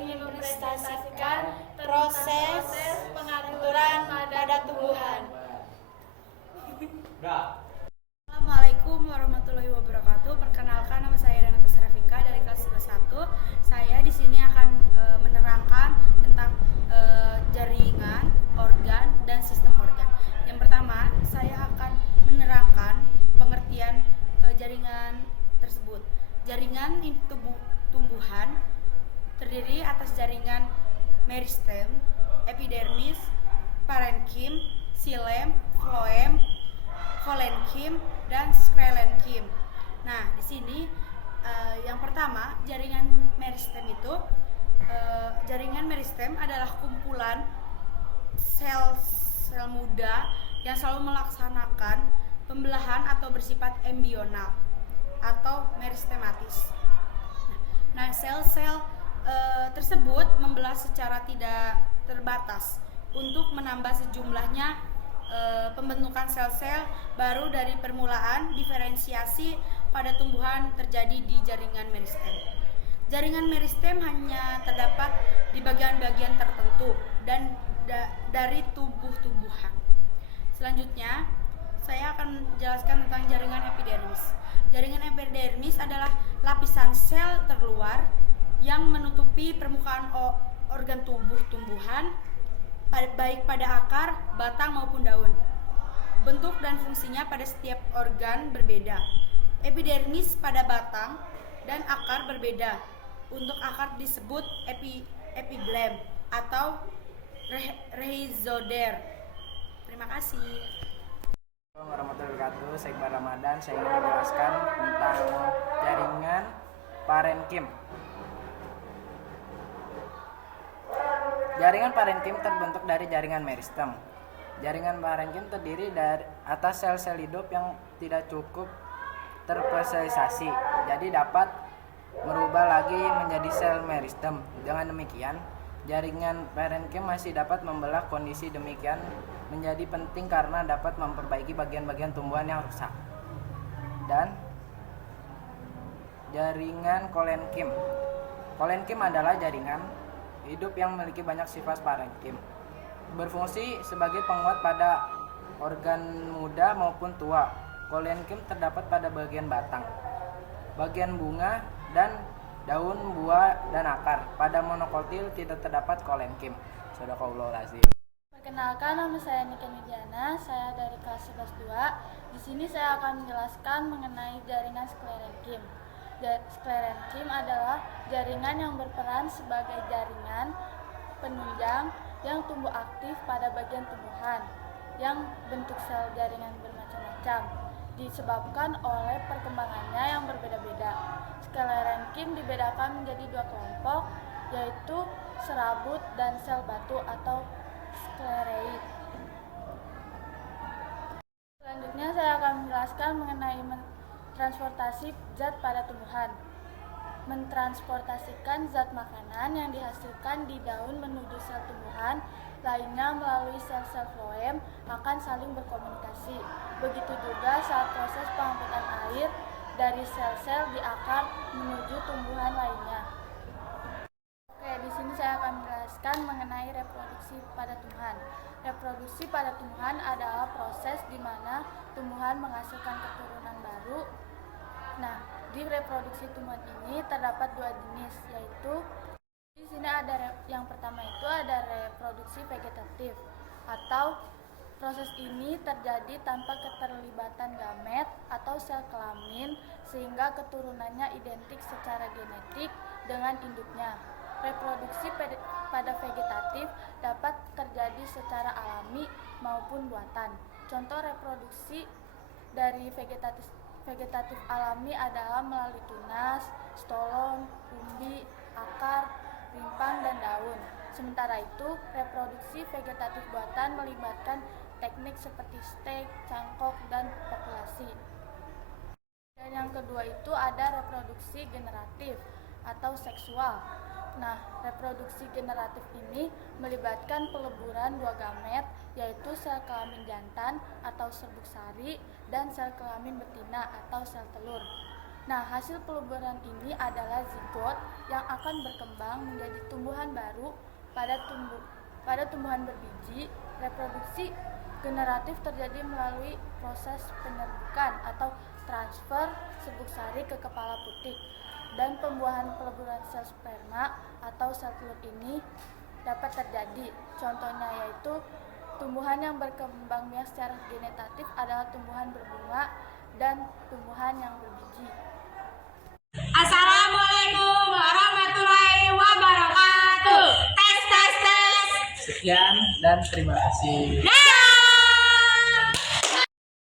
ingin mempresentasikan proses pengaturan pada tumbuhan. Assalamualaikum warahmatullahi wabarakatuh. Perkenalkan, nama saya Dana Rafika dari kelas 11. Saya di sini akan menerangkan tentang jaringan, organ, dan sistem organ. Yang pertama, saya akan menerangkan pengertian jaringan tersebut. Jaringan tubuh tumbuhan terdiri atas jaringan meristem, epidermis, parenkim, xilem, floem, kolenkim, dan sklerenkim. Nah, di sini yang pertama, jaringan meristem itu jaringan meristem adalah kumpulan sel-sel muda yang selalu melaksanakan pembelahan atau bersifat embryonal atau meristematis. Nah, sel-sel tersebut membelah secara tidak terbatas untuk menambah sejumlahnya pembentukan sel-sel baru dari permulaan diferensiasi pada tumbuhan terjadi di jaringan meristem. Jaringan meristem hanya terdapat di bagian-bagian tertentu dan dari tubuh-tumbuhan. Selanjutnya, saya akan menjelaskan tentang jaringan epidermis. Jaringan epidermis adalah lapisan sel terluar yang menutupi permukaan organ tubuh tumbuhan, baik pada akar, batang maupun daun. Bentuk dan fungsinya pada setiap organ berbeda. Epidermis pada batang dan akar berbeda. Untuk akar disebut epiglam atau rhizoder. Terima kasih. Assalamualaikum warahmatullahi wabarakatuh. Saya Iqbal Ramadan. Saya ingin menjelaskan tentang jaringan parenkim. Jaringan parenkim terbentuk dari jaringan meristem. Jaringan parenkim terdiri dari atas sel-sel hidup yang tidak cukup terspesialisasi, jadi dapat merubah lagi menjadi sel meristem. Dengan demikian, jaringan parenkim masih dapat membelah. Kondisi demikian menjadi penting karena dapat memperbaiki bagian-bagian tumbuhan yang rusak. Dan jaringan kolenkim. Kolenkim adalah jaringan hidup yang memiliki banyak sifat parenkim. Berfungsi sebagai penguat pada organ muda maupun tua. Kolenkim terdapat pada bagian batang, bagian bunga, dan daun, buah, dan akar. Pada monokotil tidak terdapat kolenkim. Shadaqallahul azim. Perkenalkan, nama saya Nika Midiana, saya dari kelas 11-2. Di sini saya akan menjelaskan mengenai jaringan sklerenkim. Sklerenkim adalah jaringan yang berperan sebagai jaringan penunjang yang tumbuh aktif pada bagian tumbuhan, yang bentuk sel jaringan bermacam-macam, disebabkan oleh perkembangannya yang berbeda-beda. Sklerenkim dibedakan menjadi dua kelompok, yaitu serabut dan sel batu atau sklereid. Selanjutnya saya akan menjelaskan mengenai transportasi zat pada tumbuhan. Mentransportasikan zat makanan yang dihasilkan di daun menuju sel tumbuhan lainnya melalui sel-sel floem akan saling berkomunikasi. Begitu juga saat proses pengangkutan air dari sel-sel di akar menuju tumbuhan lainnya. Oke, di sini saya akan menjelaskan mengenai reproduksi pada tumbuhan. Reproduksi pada tumbuhan adalah proses di mana tumbuhan menghasilkan keturunan baru. Nah, di reproduksi tumbuhan ini terdapat dua jenis, yaitu di sini ada yang pertama itu ada reproduksi vegetatif, atau proses ini terjadi tanpa keterlibatan gamet atau sel kelamin sehingga keturunannya identik secara genetik dengan induknya. Reproduksi pada vegetatif dapat terjadi secara alami maupun buatan. Contoh reproduksi dari vegetatif alami adalah melalui tunas, stolon, umbi, akar, rimpang, dan daun. Sementara itu, reproduksi vegetatif buatan melibatkan teknik seperti stek, cangkok, dan populasi. Dan yang kedua itu ada reproduksi generatif atau seksual. Nah, reproduksi generatif ini melibatkan peleburan dua gamet, yaitu sel kelamin jantan atau serbuk sari dan sel kelamin betina atau sel telur. Nah, hasil peleburan ini adalah zigot yang akan berkembang menjadi tumbuhan baru pada tumbuhan berbiji. Reproduksi generatif terjadi melalui proses penyerbukan atau transfer serbuk sari ke kepala putik, dan pembuahan peleburan sel sperma atau sel telur ini dapat terjadi. Contohnya yaitu tumbuhan yang berkembang biak secara genetatif adalah tumbuhan berbunga dan tumbuhan yang berbiji. Assalamualaikum warahmatullahi wabarakatuh. Tes tes tes. Sekian dan terima kasih.